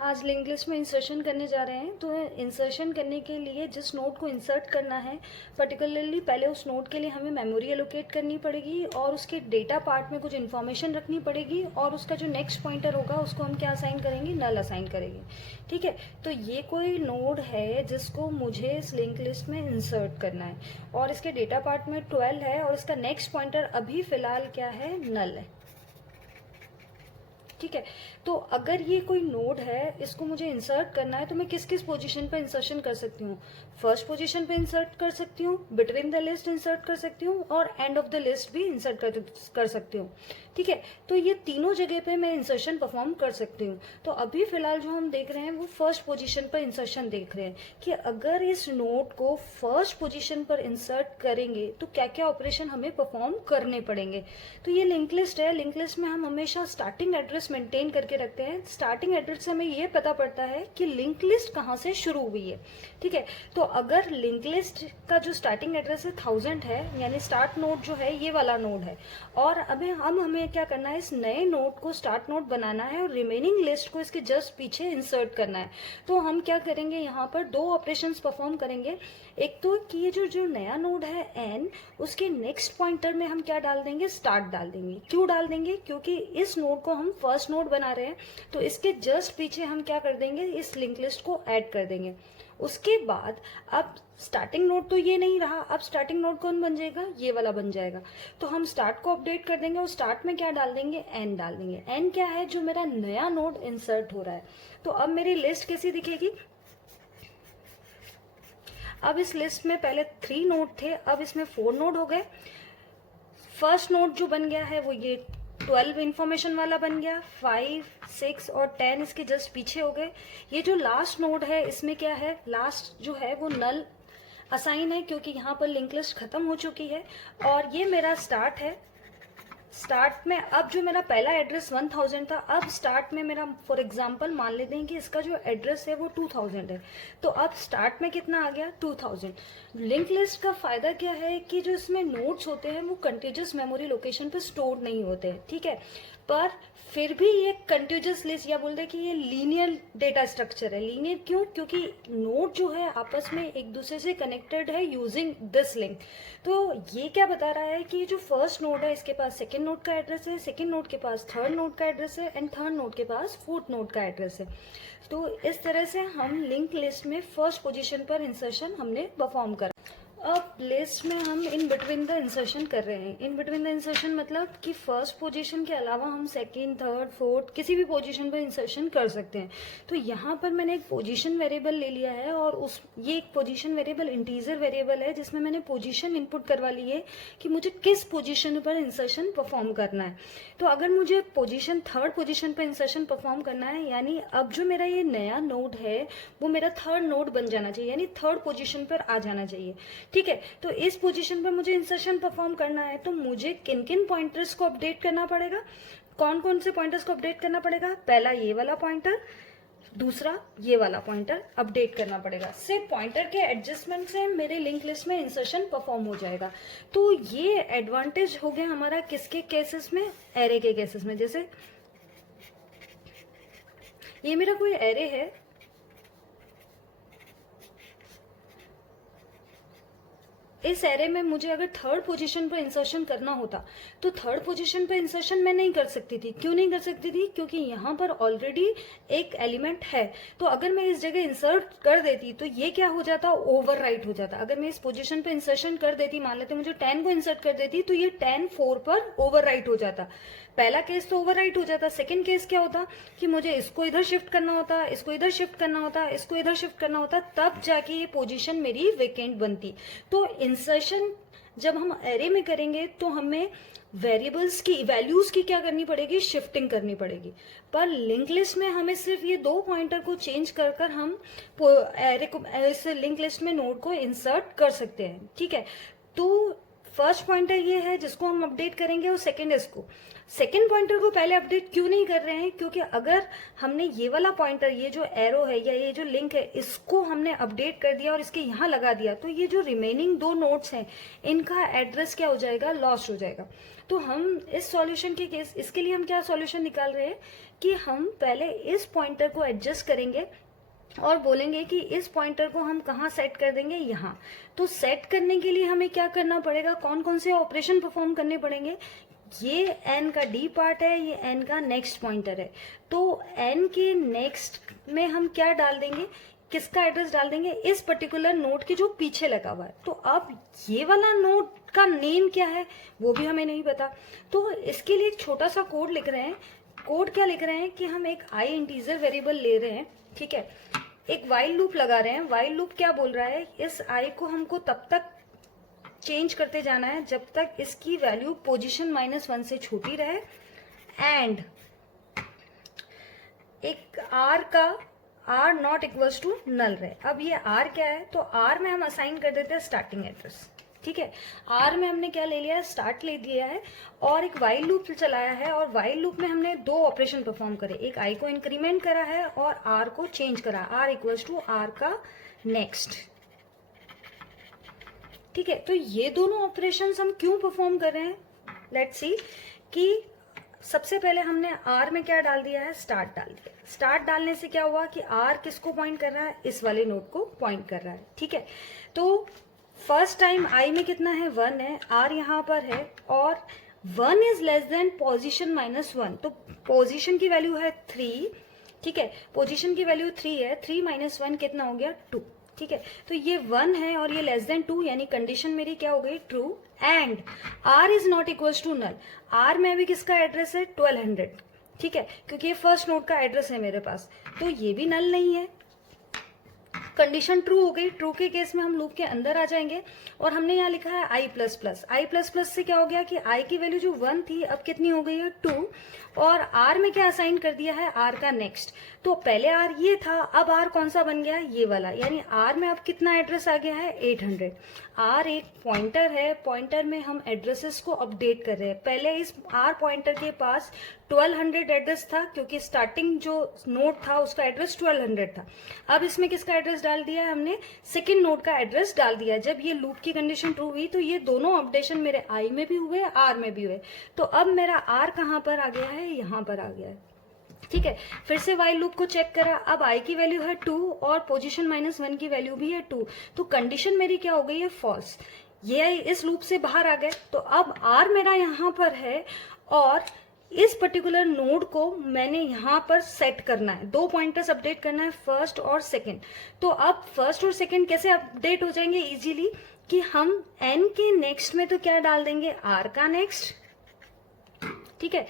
आज link list में insertion करने जा रहे हैं। तो इंसर्शन करने के लिए जिस नोड को इंसर्ट करना है, पर्टिकुलरली पहले उस नोड के लिए हमें मेमोरी एलोकेट करनी पड़ेगी और उसके डेटा पार्ट में कुछ इन्फॉर्मेशन रखनी पड़ेगी और उसका जो नेक्स्ट पॉइंटर होगा उसको हम क्या असाइन करेंगे, नल असाइन करेंगे। ठीक है, तो ये कोई नोड है जिसको मुझे इस लिंक लिस्ट में इंसर्ट करना है और इसके डेटा पार्ट में 12 है और इसका नेक्स्ट पॉइंटर अभी फ़िलहाल क्या है, नल है। ठीक है, तो अगर ये कोई नोड है, इसको मुझे इंसर्ट करना है, तो मैं किस किस पोजीशन पर इंसर्शन कर सकती हूँ? फर्स्ट पोजीशन पे इंसर्ट कर सकती हूँ, बिटवीन द लिस्ट इंसर्ट कर सकती हूँ और एंड ऑफ द लिस्ट भी इंसर्ट कर सकती हूँ। ठीक है, तो ये तीनों जगह पे मैं इंसर्शन परफॉर्म कर सकती हूँ। तो अभी फिलहाल जो हम देख रहे हैं वो फर्स्ट पोजीशन पर इंसर्शन देख रहे हैं कि अगर इस नोड को फर्स्ट पोजीशन पर इंसर्ट करेंगे तो क्या क्या ऑपरेशन हमें परफॉर्म करने पड़ेंगे। तो ये लिंक लिस्ट है। लिंक लिस्ट में हम हमेशा स्टार्टिंग एड्रेस मेंटेन करके रखते हैं। स्टार्टिंग एड्रेस से हमें ये पता पड़ता है कि लिंक लिस्ट कहाँ से शुरू हुई है। ठीक है, तो अगर लिंक लिस्ट का जो स्टार्टिंग एड्रेस है 1000 है, यानी स्टार्ट नोड जो है ये वाला नोड है, और अभी हमें क्या करना है, इस नए नोड को स्टार्ट नोड बनाना है और रिमेनिंग लिस्ट को इसके जस्ट पीछे इंसर्ट करना है। तो हम क्या करेंगे, यहाँ पर दो ऑपरेशंस परफॉर्म करेंगे। एक तो कि ये जो नया नोड है एन, उसके नेक्स्ट पॉइंटर में हम क्या डाल देंगे, स्टार्ट डाल देंगे। क्यों डाल देंगे, क्योंकि इस नोड को हम फर्स्ट नोड बना रहे हैं, तो इसके जस्ट पीछे हम क्या कर देंगे, इस लिंक लिस्ट को ऐड कर देंगे। उसके बाद अब स्टार्टिंग नोड तो ये नहीं रहा, अब स्टार्टिंग नोड कौन बन जाएगा, ये वाला बन जाएगा। तो हम स्टार्ट को अपडेट कर देंगे और स्टार्ट में क्या डाल देंगे, एन डाल देंगे। एन क्या है, जो मेरा नया नोड इंसर्ट हो रहा है। तो अब मेरी लिस्ट कैसी दिखेगी, अब इस लिस्ट में पहले 3 नोड थे, अब इसमें 4 नोड हो गए। फर्स्ट नोड जो बन गया है वो ये 12 इंफॉर्मेशन वाला बन गया, 5, 6 और 10 इसके जस्ट पीछे हो गए। ये जो लास्ट नोड है इसमें क्या है, लास्ट जो है वो नल असाइन है क्योंकि यहाँ पर लिंक लिस्ट खत्म हो चुकी है। और ये मेरा स्टार्ट है। स्टार्ट में अब जो मेरा पहला एड्रेस 1000 था, अब स्टार्ट में मेरा फॉर एग्जांपल मान लेते हैं कि इसका जो एड्रेस है वो 2000 है, तो अब स्टार्ट में कितना आ गया, 2000। लिंक लिस्ट का फायदा क्या है कि जो इसमें नोड्स होते हैं वो कंटिन्यूअस मेमोरी लोकेशन पे स्टोर नहीं होते हैं। ठीक है, पर फिर भी ये कंटिन्यूअस लिस्ट या बोलते हैं कि ये लीनियर डेटा स्ट्रक्चर है। लीनियर क्यों, क्योंकि नोड जो है आपस में एक दूसरे से कनेक्टेड है यूजिंग दिस लिंक। तो ये क्या बता रहा है कि जो फर्स्ट नोड है इसके पास सेकेंड नोड का एड्रेस है, सेकेंड नोड के पास थर्ड नोड का एड्रेस है एंड थर्ड नोड के पास फोर्थ नोड का एड्रेस है। तो इस तरह से हम लिंक लिस्ट में फर्स्ट पोजीशन पर इंसर्शन हमने परफॉर्म करा। अब लिस्ट में हम इन बिटवीन द इंसर्शन कर रहे हैं। इन बिटवीन द इंसर्शन मतलब कि फर्स्ट पोजीशन के अलावा हम सेकंड, थर्ड, फोर्थ किसी भी पोजीशन पर इंसर्शन कर सकते हैं। तो यहाँ पर मैंने एक पोजीशन वेरिएबल ले लिया है और ये एक पोजीशन वेरिएबल इंटीजर वेरिएबल है जिसमें मैंने पोजीशन इनपुट करवा ली है कि मुझे किस पोजीशन पर इंसर्शन परफॉर्म करना है। तो अगर मुझे पोजीशन थर्ड पोजीशन पर इंसर्शन परफॉर्म करना है, यानी अब जो मेरा ये नया नोड है वो मेरा थर्ड नोड बन जाना चाहिए, यानी थर्ड पोजीशन पर आ जाना चाहिए। ठीक है, तो इस पोजीशन पर मुझे इंसर्शन परफॉर्म करना है, तो मुझे किन किन पॉइंटर्स को अपडेट करना पड़ेगा, कौन कौन से पॉइंटर्स को अपडेट करना पड़ेगा, पहला ये वाला पॉइंटर, दूसरा ये वाला पॉइंटर अपडेट करना पड़ेगा। सिर्फ पॉइंटर के एडजस्टमेंट से मेरे लिंक लिस्ट में इंसर्शन परफॉर्म हो जाएगा। तो ये एडवांटेज हो गया हमारा किसके केसेस में, एरे के केसेस में। जैसे ये मेरा कोई एरे है, इस एरे में मुझे अगर थर्ड पोजीशन पर इंसर्शन करना होता तो थर्ड पोजीशन पर इंसर्शन मैं नहीं कर सकती थी। क्यों नहीं कर सकती थी, क्योंकि यहाँ पर ऑलरेडी एक एलिमेंट है। तो अगर मैं इस जगह इंसर्ट कर देती तो ये क्या हो जाता, ओवरराइट हो जाता। अगर मैं इस पोजीशन पे इंसर्शन कर देती, मान लेते मुझे 10 को इंसर्ट कर देती, तो ये 10 4 पर ओवरराइट हो जाता। पहला केस तो ओवरराइट हो जाता। सेकंड केस क्या होता कि मुझे इसको इधर शिफ्ट करना होता, इसको इधर शिफ्ट करना होता, इसको इधर शिफ्ट करना होता, तब जाके ये पोजीशन मेरी वेकेंट बनती। तो इंसर्शन जब हम एरे में करेंगे तो हमें वेरिएबल्स की वैल्यूज की क्या करनी पड़ेगी, शिफ्टिंग करनी पड़ेगी। पर लिंक लिस्ट में हमें सिर्फ ये 2 पॉइंटर को चेंज कर कर हम एरे को, इस लिंक लिस्ट में नोड को इंसर्ट कर सकते हैं। ठीक है, तो फर्स्ट पॉइंटर ये है जिसको हम अपडेट करेंगे और सेकंड इसको। सेकंड पॉइंटर को पहले अपडेट क्यों नहीं कर रहे हैं, क्योंकि अगर हमने ये वाला पॉइंटर, ये जो एरो है या ये जो लिंक है, इसको हमने अपडेट कर दिया और इसके यहाँ लगा दिया, तो ये जो रिमेनिंग 2 नोड्स हैं इनका एड्रेस क्या हो जाएगा, लॉस्ट हो जाएगा। तो हम इस सॉल्यूशन के केस, इसके लिए हम क्या सॉल्यूशन निकाल रहे हैं कि हम पहले इस पॉइंटर को एडजस्ट करेंगे और बोलेंगे कि इस पॉइंटर को हम कहाँ सेट कर देंगे, यहाँ। तो सेट करने के लिए हमें क्या करना पड़ेगा, कौन कौन से ऑपरेशन परफॉर्म करने पड़ेंगे। ये n का d पार्ट है, ये n का नेक्स्ट पॉइंटर है, तो n के नेक्स्ट में हम क्या डाल देंगे, किसका एड्रेस डाल देंगे, इस पर्टिकुलर नोड के जो पीछे लगा हुआ है। तो अब ये वाला नोड का नेम क्या है वो भी हमें नहीं पता, तो इसके लिए एक छोटा सा कोड लिख रहे हैं। कोड क्या लिख रहे हैं कि हम एक i इंटीजर वेरिएबल ले रहे हैं, ठीक है, एक वाइल लूप लगा रहे हैं। वाइल लूप क्या बोल रहा है, इस i को हमको तब तक चेंज करते जाना है जब तक इसकी वैल्यू पोजीशन -1 से छोटी रहे, एंड एक r का r not equals to null रहे। अब ये r क्या है, तो r में हम असाइन कर देते हैं स्टार्टिंग एड्रेस, ठीक है। r में हमने क्या ले लिया है, स्टार्ट ले दिया है, और एक वाइल लूप चलाया है, और वाइल लूप में हमने 2 ऑपरेशन परफॉर्म करे, एक i को इंक्रीमेंट करा है और r को चेंज करा, r इक्वल्स टू r का नेक्स्ट, ठीक है। तो ये दोनों ऑपरेशंस हम क्यों परफॉर्म कर रहे हैं, लेट्स सी कि सबसे पहले हमने r में क्या डाल दिया है, स्टार्ट डाल दिया। स्टार्ट डालने से क्या हुआ कि r किसको पॉइंट कर रहा है, इस वाले नोड को पॉइंट कर रहा है, ठीक है। तो फर्स्ट टाइम i में कितना है, 1 है, r यहाँ पर है, और 1 इज लेस देन पोजीशन -1, तो पोजीशन की वैल्यू है 3, ठीक है, पोजीशन की वैल्यू 3 है, 3 - 1 कितना हो गया, 2, ठीक है। तो ये 1 है और ये लेस देन 2, यानी कंडीशन मेरी क्या हो गई, true, and r is not equals to null. r में अभी किसका एड्रेस है, 1200, ठीक है, क्योंकि ये फर्स्ट नोड का एड्रेस है मेरे पास, तो ये भी नल नहीं है। कंडीशन ट्रू हो गई। ट्रू के केस में हम लूप के अंदर आ जाएंगे और हमने यहाँ लिखा है i plus plus. I plus plus से क्या हो गया कि i की वैल्यू जो 1 थी अब कितनी हो गई है, 2, और r में क्या असाइन कर दिया है, r का नेक्स्ट। तो पहले r ये था, अब r कौन सा बन गया, ये वाला, यानी r में अब कितना एड्रेस आ गया है, 800। r एक पॉइंटर है, पॉइंटर में हम एड्रेसेस को अपडेट कर रहे हैं। पहले इस r पॉइंटर के पास 1200 एड्रेस था, क्योंकि स्टार्टिंग जो नोड था उसका एड्रेस 1200 था। अब इसमें किसका एड्रेस डाल दिया है हमने, सेकंड नोड का एड्रेस डाल दिया। जब ये लूप की कंडीशन ट्रू हुई तो ये दोनों अपडेशन मेरे i में भी हुए, r में भी हुए। तो अब मेरा r कहाँ पर आ गया है, यहाँ पर आ गया है, ठीक है। फिर से वाइल लूप को चेक करा, अब i की वैल्यू है 2 और पोजीशन -1 की वैल्यू भी है 2, तो कंडीशन मेरी क्या हो गई है, फॉल्स। ये इस लूप से बाहर आ गए, तो अब r मेरा यहाँ पर है और इस पर्टिकुलर नोड को मैंने यहाँ पर सेट करना है। 2 पॉइंटर्स अपडेट करना है, फर्स्ट और सेकंड। तो अब फर्स्ट और सेकंड कैसे अपडेट हो जाएंगे इजीली, कि हम n के नेक्स्ट में तो क्या डाल देंगे, r का नेक्स्ट, ठीक है।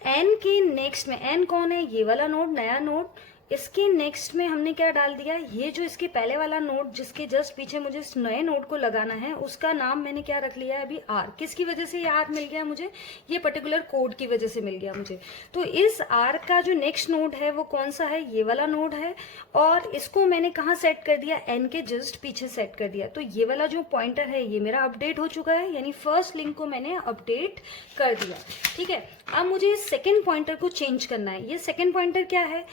n के नेक्स्ट में, n कौन है, ये वाला नोड, नया नोड, इसके नेक्स्ट में हमने क्या डाल दिया, ये जो इसके पहले वाला नोड जिसके जस्ट पीछे मुझे इस नए नोड को लगाना है, उसका नाम मैंने क्या रख लिया है अभी, r। किसकी वजह से ये r मिल गया मुझे, ये पर्टिकुलर कोड की वजह से मिल गया मुझे। तो इस r का जो नेक्स्ट नोड है वो कौन सा है, ये वाला नोड है, और इसको मैंने कहाँ सेट कर दिया, n के जस्ट पीछे सेट कर दिया। तो ये वाला जो पॉइंटर है ये मेरा अपडेट हो चुका है, यानी फर्स्ट लिंक को मैंने अपडेट कर दिया, ठीक है। अब मुझे सेकेंड पॉइंटर को चेंज करना है। ये सेकेंड पॉइंटर क्या है,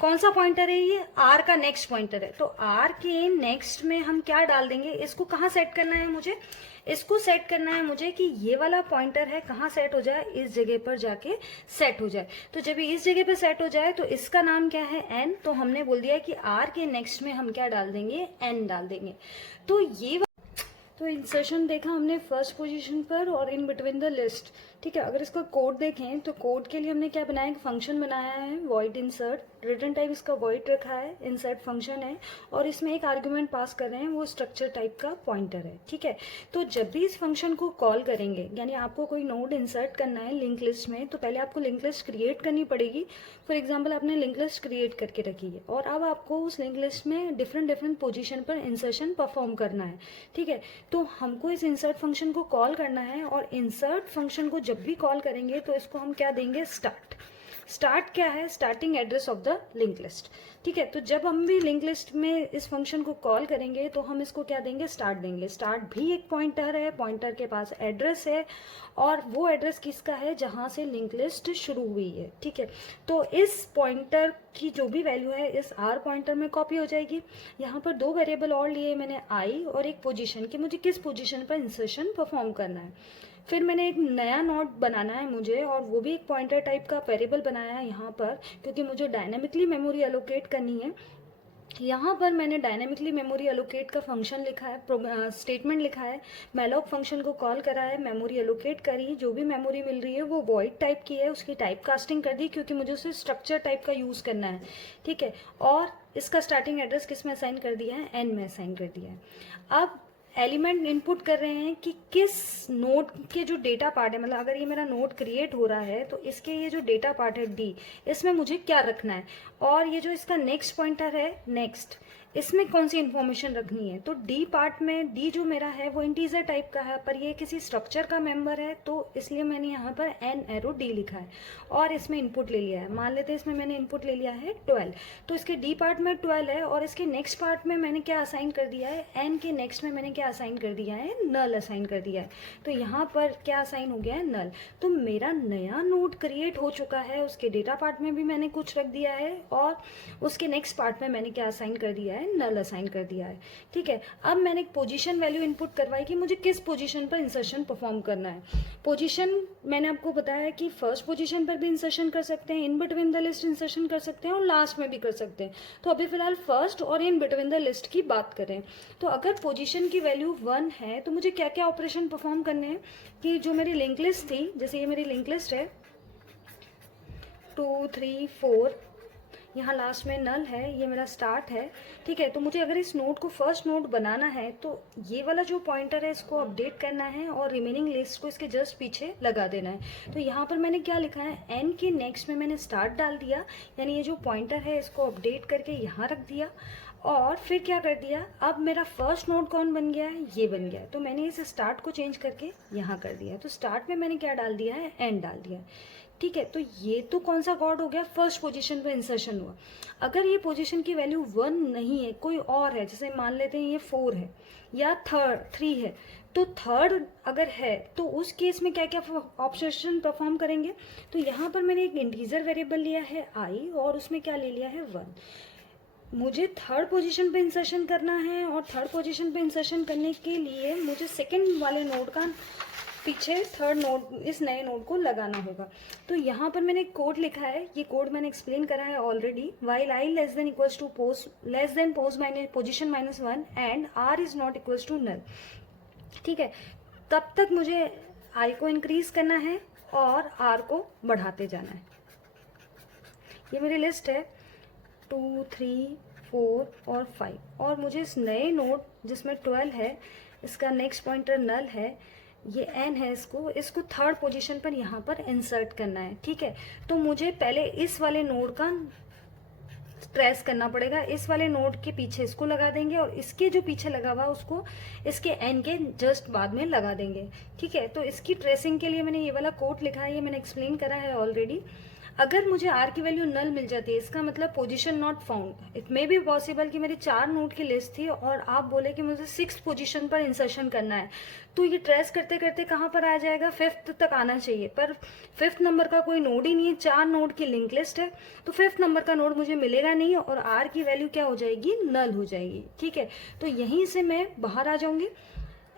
कौन सा पॉइंटर है, ये r का नेक्स्ट पॉइंटर है। तो r के नेक्स्ट में हम क्या डाल देंगे, इसको कहाँ सेट करना है मुझे, इसको सेट करना है मुझे कि ये वाला पॉइंटर है कहाँ सेट हो जाए, इस जगह पर जाके सेट हो जाए। तो जब ये इस जगह पर सेट हो जाए तो इसका नाम क्या है, n। तो हमने बोल दिया कि r के नेक्स्ट में हम क्या डाल देंगे, n डाल देंगे। तो इंसर्शन देखा हमने फर्स्ट पोजीशन पर और इन बिटवीन द लिस्ट, ठीक है। अगर इसका कोड देखें तो कोड के लिए हमने क्या बनाया, एक फंक्शन बनाया है वॉइड इंसर्ट, रिटर्न टाइप इसका वॉइड रखा है, इंसर्ट फंक्शन है, और इसमें एक आर्गुमेंट पास कर रहे हैं, वो स्ट्रक्चर टाइप का पॉइंटर है, ठीक है। तो जब भी इस फंक्शन को कॉल करेंगे, यानी आपको कोई नोड इंसर्ट करना है लिंक लिस्ट में, तो पहले आपको लिंक लिस्ट क्रिएट करनी पड़ेगी। फॉर एग्जाम्पल आपने लिंक लिस्ट क्रिएट करके रखी है और अब आपको उस लिंक लिस्ट में डिफरेंट पोजीशन पर इंसर्शन परफॉर्म करना है, ठीक है। तो हमको इस इंसर्ट फंक्शन को कॉल करना है, और इंसर्ट फंक्शन को जब भी कॉल करेंगे तो इसको हम क्या देंगे, स्टार्ट। स्टार्ट क्या है, starting address of the link list. ठीक है, तो जब हम भी लिंक लिस्ट में इस फंक्शन को कॉल करेंगे तो हम इसको क्या देंगे, स्टार्ट देंगे। स्टार्ट भी एक पॉइंटर है, पॉइंटर के पास एड्रेस है और वो एड्रेस किसका है, जहाँ से लिंक लिस्ट शुरू हुई है। ठीक है, तो इस पॉइंटर की जो भी वैल्यू है इस आर पॉइंटर में कॉपी हो जाएगी। यहाँ पर दो वेरिएबल और लिए मैंने, आई और एक पोजीशन, कि मुझे किस पोजीशन पर इंसर्शन परफॉर्म करना है। फिर मैंने एक नया नोड बनाना है मुझे, और वो भी एक पॉइंटर टाइप का वेरिएबल बनाया है यहाँ पर, क्योंकि मुझे डायनेमिकली मेमोरी एलोकेट करनी है। यहाँ पर मैंने डायनेमिकली मेमोरी एलोकेट का फंक्शन लिखा है, स्टेटमेंट लिखा है, मैलॉक फंक्शन को कॉल करा है, मेमोरी एलोकेट करी, जो भी मेमोरी मिल रही है वो वॉइड टाइप की है, उसकी टाइप कास्टिंग कर दी क्योंकि मुझे उसे स्ट्रक्चर टाइप का यूज़ करना है। ठीक है, और इसका स्टार्टिंग एड्रेस किस में असाइन कर दिया है, एन में असाइन कर दिया है। अब एलिमेंट इनपुट कर रहे हैं कि किस नोड के जो डेटा पार्ट है, मतलब अगर ये मेरा नोड क्रिएट हो रहा है तो इसके ये जो डेटा पार्ट है डी, इसमें मुझे क्या रखना है, और ये जो इसका नेक्स्ट पॉइंटर है नेक्स्ट, इसमें कौन सी इन्फॉर्मेशन रखनी है। तो डी पार्ट में डी जो मेरा है वो इंटीजर टाइप का है, पर ये किसी स्ट्रक्चर का मेंबर है, तो इसलिए मैंने यहाँ पर एन एरो डी लिखा है और इसमें इनपुट ले लिया है। मान लेते हैं इसमें मैंने इनपुट ले लिया है 12, तो इसके डी पार्ट में 12 है और इसके नेक्स्ट पार्ट में मैंने क्या असाइन कर दिया है, एन के नेक्स्ट में मैंने क्या असाइन कर दिया है, नल असाइन कर दिया है। तो यहाँ पर क्या असाइन हो गया है, नल। तो मेरा नया नोड क्रिएट हो चुका है, उसके डेटा पार्ट में भी मैंने कुछ रख दिया है और उसके नेक्स्ट पार्ट में मैंने क्या असाइन कर दिया है, नल असाइन कर दिया है। ठीक है, अब मैंने एक पोजीशन वैल्यू इनपुट करवाई कि मुझे किस पोजीशन पर इंसर्शन परफॉर्म करना है। पोजीशन मैंने आपको बताया कि फर्स्ट पोजीशन पर भी इंसर्शन कर सकते हैं, इन बिटवीन द लिस्ट इंसर्शन कर सकते हैं और लास्ट में भी कर सकते हैं। तो अभी फिलहाल फर्स्ट और इन बिटवीन द लिस्ट की बात करें तो अगर पोजीशन की वैल्यू 1 है तो मुझे क्या क्या ऑपरेशन परफॉर्म करने हैं कि जो मेरी लिंक लिस्ट थी, जैसे ये मेरी लिंक लिस्ट है 2 3 4, यहाँ लास्ट में नल है, ये मेरा स्टार्ट है। ठीक है, तो मुझे अगर इस नोड को फर्स्ट नोड बनाना है तो ये वाला जो पॉइंटर है इसको अपडेट करना है और रिमेनिंग लिस्ट को इसके जस्ट पीछे लगा देना है। तो यहाँ पर मैंने क्या लिखा है, एन के नेक्स्ट में मैंने स्टार्ट डाल दिया, यानी ये जो पॉइंटर है इसको अपडेट करके यहाँ रख दिया और फिर क्या कर दिया, अब मेरा फर्स्ट नोड कौन बन गया है, ये बन गया है। तो मैंने इस स्टार्ट को चेंज करके यहाँ कर दिया, तो स्टार्ट में मैंने क्या डाल दिया है, एन डाल दिया है। ठीक है, तो ये तो कौन सा कॉर्ड हो गया, फर्स्ट पोजीशन पे इंसर्शन हुआ। अगर ये पोजीशन की वैल्यू 1 नहीं है, कोई और है, जैसे मान लेते हैं ये 4 है या 3 है, तो थर्ड अगर है तो उस केस में क्या क्या ऑपरेशन परफॉर्म करेंगे। तो यहाँ पर मैंने एक इंटीजर वेरिएबल लिया है आई और उसमें क्या ले लिया है 1। मुझे थर्ड पोजीशन पे इंसर्शन करना है और थर्ड पोजीशन पे इंसर्शन करने के लिए मुझे सेकंड वाले नोड का पीछे थर्ड नोड, इस नए नोड को लगाना होगा। तो यहाँ पर मैंने कोड लिखा है, ये कोड मैंने एक्सप्लेन करा है already. While I less than equals to less than position -1 and R is not equals to null. ठीक है, तब तक मुझे आई को इंक्रीज करना है और आर को बढ़ाते जाना है। ये मेरी लिस्ट है 2 3 4 और 5, और मुझे इस नए नोड जिसमें 12 है, इसका नेक्स्ट पॉइंटर नल है, ये एन है, इसको थर्ड पोजीशन पर यहाँ पर इंसर्ट करना है। ठीक है, तो मुझे पहले इस वाले नोड का ट्रेस करना पड़ेगा, इस वाले नोड के पीछे इसको लगा देंगे और इसके जो पीछे लगा हुआ उसको इसके एन के जस्ट बाद में लगा देंगे। ठीक है, तो इसकी ट्रेसिंग के लिए मैंने ये वाला कोड लिखा है, ये मैंने एक्सप्लेन करा है ऑलरेडी। अगर मुझे आर की वैल्यू नल मिल जाती है, इसका मतलब position not found. It may be possible कि मेरी 4 नोड की लिस्ट थी और आप बोले कि मुझे 6th पोजीशन पर इंसर्शन करना है, तो ये ट्रेस करते करते कहाँ पर आ जाएगा, 5th तक आना चाहिए, पर 5th नंबर का कोई नोड ही नहीं है। 4 नोड की लिंक लिस्ट है, तो 5th नंबर का नोड मुझे मिलेगा नहीं और आर की वैल्यू क्या हो जाएगी, नल हो जाएगी। ठीक है, तो यहीं से मैं बाहर आ जाऊंगी।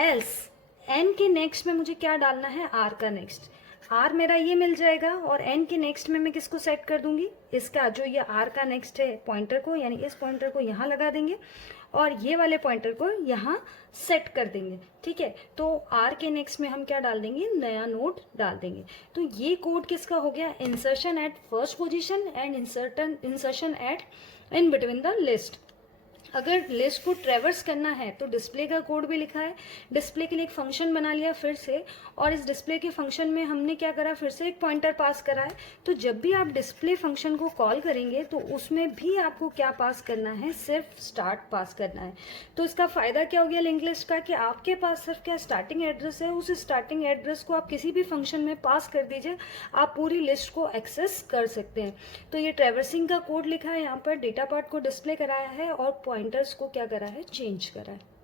एल्स एन के नेक्स्ट में मुझे क्या डालना है, आर का नेक्स्ट, आर मेरा ये मिल जाएगा और एन के नेक्स्ट में मैं किसको सेट कर दूंगी, इसका जो ये आर का नेक्स्ट है पॉइंटर को, यानी इस पॉइंटर को यहाँ लगा देंगे और ये वाले पॉइंटर को यहाँ सेट कर देंगे। ठीक है, तो आर के नेक्स्ट में हम क्या डाल देंगे, नया नोड डाल देंगे। तो ये कोड किसका हो गया, insertion at first position and insertion at in between the list. अगर लिस्ट को ट्रेवर्स करना है तो डिस्प्ले का कोड भी लिखा है, डिस्प्ले के लिए एक फंक्शन बना लिया फिर से, और इस डिस्प्ले के फंक्शन में हमने क्या करा, फिर से एक पॉइंटर पास करा है। तो जब भी आप डिस्प्ले फंक्शन को कॉल करेंगे तो उसमें भी आपको क्या पास करना है, सिर्फ स्टार्ट पास करना है। तो इसका फ़ायदा क्या हो गया लिंक लिस्ट का, कि आपके पास सिर्फ क्या स्टार्टिंग एड्रेस है, उस स्टार्टिंग एड्रेस को आप किसी भी फंक्शन में पास कर दीजिए, आप पूरी लिस्ट को एक्सेस कर सकते हैं। तो ये ट्रेवर्सिंग का कोड लिखा है यहाँ पर, डेटा पार्ट को डिस्प्ले कराया है और पॉइंटर्स को क्या करा है, चेंज करा है।